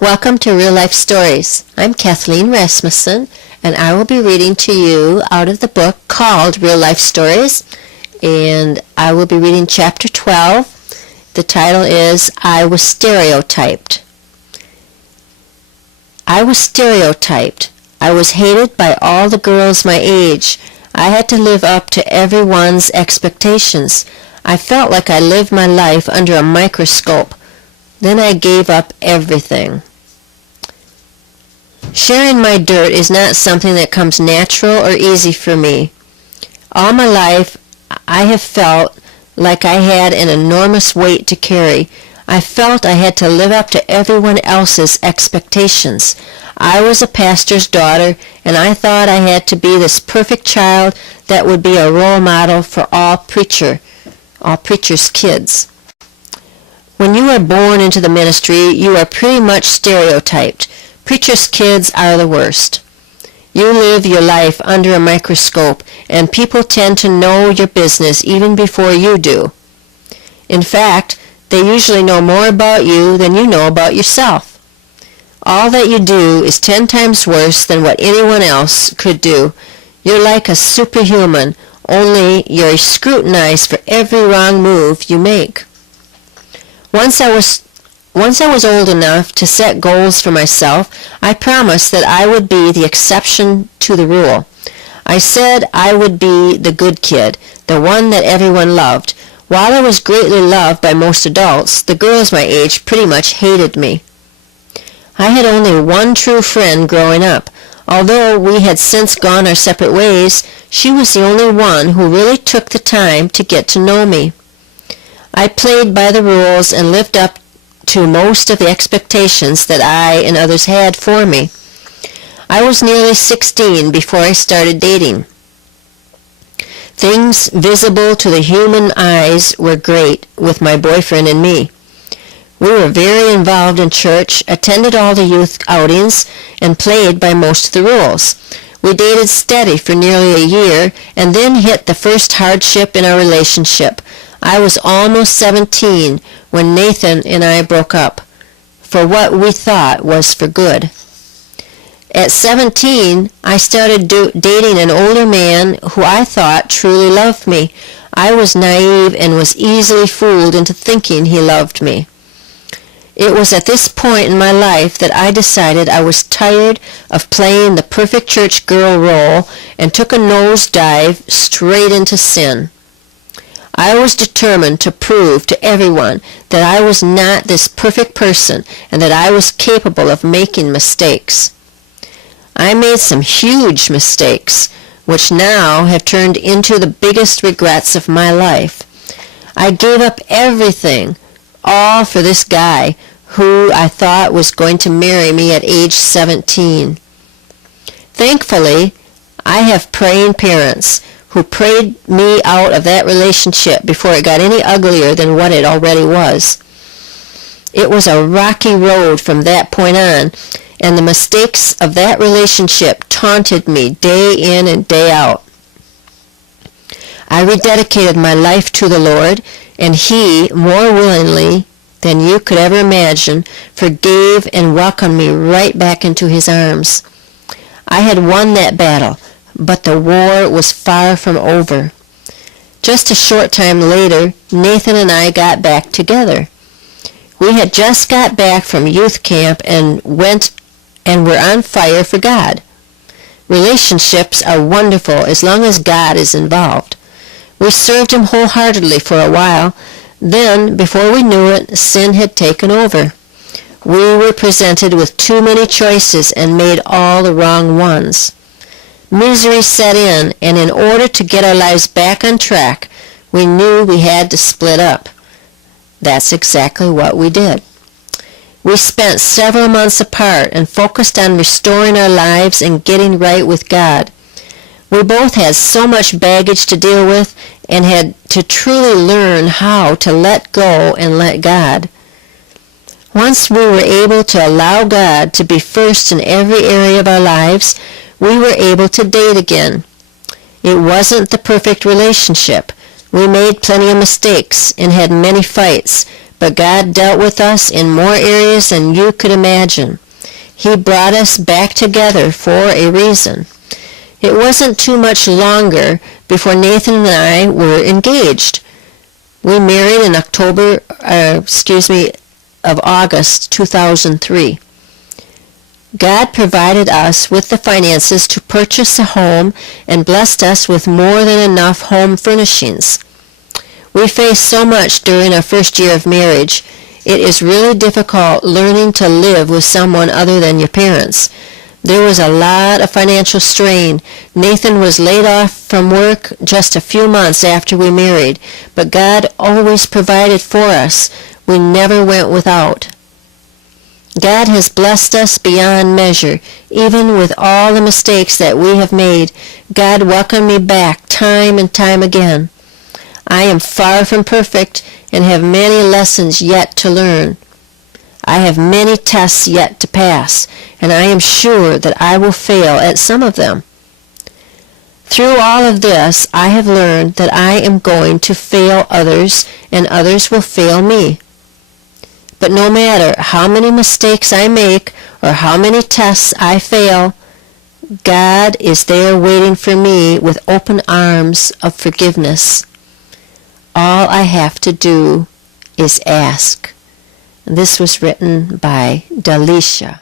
Welcome to Real Life Stories. I'm Kathleen Rasmussen, and I will be reading to you out of the book called Real Life Stories, and I will be reading Chapter 12. The title is I Was Stereotyped. I was stereotyped. I was hated by all the girls my age. I had to live up to everyone's expectations. I felt like I lived my life under a microscope. Then I gave up everything. Sharing my dirt is not something that comes natural or easy for me. All my life, I have felt like I had an enormous weight to carry. I felt I had to live up to everyone else's expectations. I was a pastor's daughter, and I thought I had to be this perfect child that would be a role model for all preachers' kids. When you are born into the ministry, you are pretty much stereotyped. Preachers' kids are the worst. You live your life under a microscope, and people tend to know your business even before you do. In fact, they usually know more about you than you know about yourself. All that you do is 10 times worse than what anyone else could do. You're like a superhuman, only you're scrutinized for every wrong move you make. Once I was old enough to set goals for myself, I promised that I would be the exception to the rule. I said I would be the good kid, the one that everyone loved. While I was greatly loved by most adults, the girls my age pretty much hated me. I had only one true friend growing up. Although we had since gone our separate ways, she was the only one who really took the time to get to know me. I played by the rules and lived up to most of the expectations that I and others had for me. I was nearly 16 before I started dating. Things visible to the human eyes were great with my boyfriend and me. We were very involved in church, attended all the youth outings, and played by most of the rules. We dated steady for nearly a year and then hit the first hardship in our relationship. I was almost 17 when Nathan and I broke up, for what we thought was for good. At 17, I started dating an older man who I thought truly loved me. I was naive and was easily fooled into thinking he loved me. It was at this point in my life that I decided I was tired of playing the perfect church girl role and took a nosedive straight into sin. I was determined to prove to everyone that I was not this perfect person and that I was capable of making mistakes. I made some huge mistakes, which now have turned into the biggest regrets of my life. I gave up everything, all for this guy who I thought was going to marry me at age 17. Thankfully, I have praying parents who prayed me out of that relationship before it got any uglier than what it already was. It was a rocky road from that point on, and the mistakes of that relationship taunted me day in and day out. I rededicated my life to the Lord, and He, more willingly than you could ever imagine, forgave and welcomed me right back into His arms. I had won that battle, but the war was far from over. Just a short time later, Nathan and I got back together. We had just got back from youth camp and were on fire for God. Relationships are wonderful as long as God is involved. We served Him wholeheartedly for a while. Then, before we knew it, sin had taken over. We were presented with too many choices and made all the wrong ones. Misery set in, and in order to get our lives back on track, we knew we had to split up. That's exactly what we did. We spent several months apart and focused on restoring our lives and getting right with God. We both had so much baggage to deal with and had to truly learn how to let go and let God. Once we were able to allow God to be first in every area of our lives, we were able to date again. It wasn't the perfect relationship. We made plenty of mistakes and had many fights, but God dealt with us in more areas than you could imagine. He brought us back together for a reason. It wasn't too much longer before Nathan and I were engaged. We married in August 2003. God provided us with the finances to purchase a home and blessed us with more than enough home furnishings. We faced so much during our first year of marriage. It is really difficult learning to live with someone other than your parents. There was a lot of financial strain. Nathan was laid off from work just a few months after we married, but God always provided for us. We never went without. God has blessed us beyond measure. Even with all the mistakes that we have made, God welcomed me back time and time again. I am far from perfect and have many lessons yet to learn. I have many tests yet to pass, and I am sure that I will fail at some of them. Through all of this, I have learned that I am going to fail others, and others will fail me. But no matter how many mistakes I make or how many tests I fail, God is there waiting for me with open arms of forgiveness. All I have to do is ask. This was written by Dalisha.